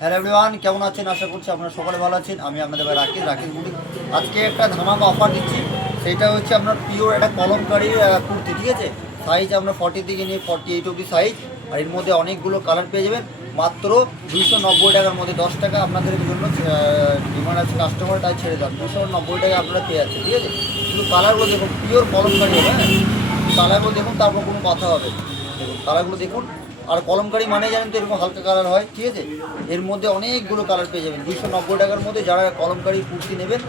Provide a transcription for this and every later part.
Hello everyone, কেমন আছেন? আশা করছি আপনারা সকলে ভালো আছেন। আমি আপনাদের ভাই রাকিব মুনি। আজকে একটা ধামাকা অফার দিচ্ছি। সেইটা হচ্ছে আপনার পিওর একটা কলমকারী কুর্তি, ঠিক আছে? সাইজ আপনার 40 থেকে নিয়ে 48 অবধি সাইজ। আর এর মধ্যে অনেকগুলো কালার পেয়ে যাবেন মাত্র 290 টাকার মধ্যে। 10 টাকা আপনাদের জন্য ডিমান্ড আছে কাস্টমার, তাই ছেড়ে দেন। 290 টাকা আপনারা পেয়ে যাচ্ছেন, ঠিক আছে? শুধু কালারগুলো দেখুন, পিওর কলমকারী হবে। হ্যাঁ, কালারগুলো দেখুন, তারপর কোনো কথা হবে। দেখুন কালারগুলো দেখুন। আর কলমকারি মানে জানেন তো এরকম হালকা কালার হয়, ঠিক আছে? এর মধ্যে অনেকগুলো কালার পেয়ে যাবেন 290 টাকার মধ্যে। যারা কলমকারি কুর্তি নেবেন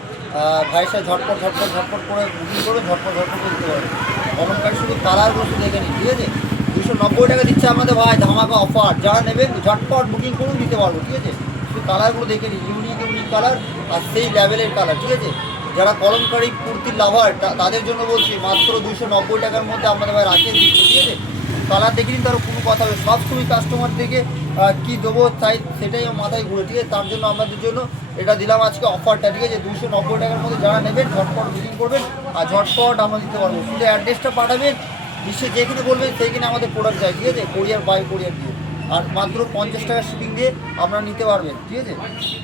ভাইয়ের সাথে ঝটপট ঝটপট ঝটপট করে বুকিং করে ঝটপট ঝটপট করে দিতে পারবেন। কলমকারি শুধু কালারগুলো শুধু দেখে নিন, ঠিক আছে? 290 টাকা দিচ্ছে আমাদের ভাই, ধামাকা অফার। যারা নেবেন ঝটপট বুকিং করুন, দিতে পারবো, ঠিক আছে? শুধু কালারগুলো দেখে নিন, ইউনিক ইউনিক কালার আর সেই লেভেলের কালার, ঠিক আছে? যারা কলমকারি কুর্তির লাভার তাদের জন্য বলছি মাত্র 290 টাকার মধ্যে আমাদের ভাই রাখেন দিচ্ছে, ঠিক আছে? কালার দেখে নিন, তার কোনো কথা হবে। সবসময় কাস্টমার থেকে কী দেবো চাই সেটাই আমার মাথায় ঘুরে, ঠিক আছে? তার জন্য আমাদের জন্য এটা দিলাম আজকে অফারটা, ঠিক আছে? 290 টাকার মধ্যে যারা নেবেন ঝটপট বুকিং করবেন আর ঝটপট আমরা দিতে পারবো। শুধু অ্যাড্রেসটা পাঠাবেন, বিশ্বে যেখানে বলবেন সেইখানে আমাদের প্রোডাক্ট যায়, ঠিক আছে? কোরিয়ার বাই কোরিয়ার দিয়ে। আর মাত্র 50 টাকা শিপিং দিয়ে আপনারা নিতে পারবেন, ঠিক আছে?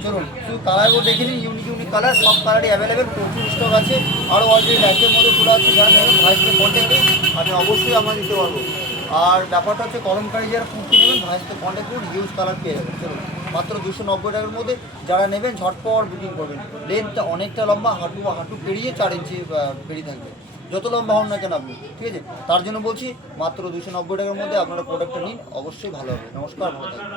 চলুন শুধু কালারগুলো দেখে নিন, ইউনিক ইউনিক কালার, সব কালারই অ্যাভেলেবেল, প্রচুর স্টক আছে। আরও অলরেডি র্যাকের মধ্যে খোলা আছে। যারা নেবেন ভাইয়ের সাথে কন্ট্যাক্ট করুন, আমি অবশ্যই আমরা দিতে পারবো। আর ব্যাপারটা হচ্ছে কলমকারি যারা কুর্তি নেবেন ভাইয়ের সাথে কন্ট্যাক্ট করুন, হিউজ কালার পেয়ে যাবেন। চলুন মাত্র 290 টাকার মধ্যে যারা নেবেন ঝটপট বুকিং করবেন। লেন্থটা অনেকটা লম্বা, হাঁটু পেরিয়ে 4 ইঞ্চি পেরিয়ে থাকবে, যত লম্বা হন না কেন আপনি, ঠিক আছে? তার জন্য বলছি মাত্র 290 টাকার মধ্যে আপনারা প্রোডাক্টটা নিন, অবশ্যই ভালো হবে। নমস্কার, ভালো থাকবেন।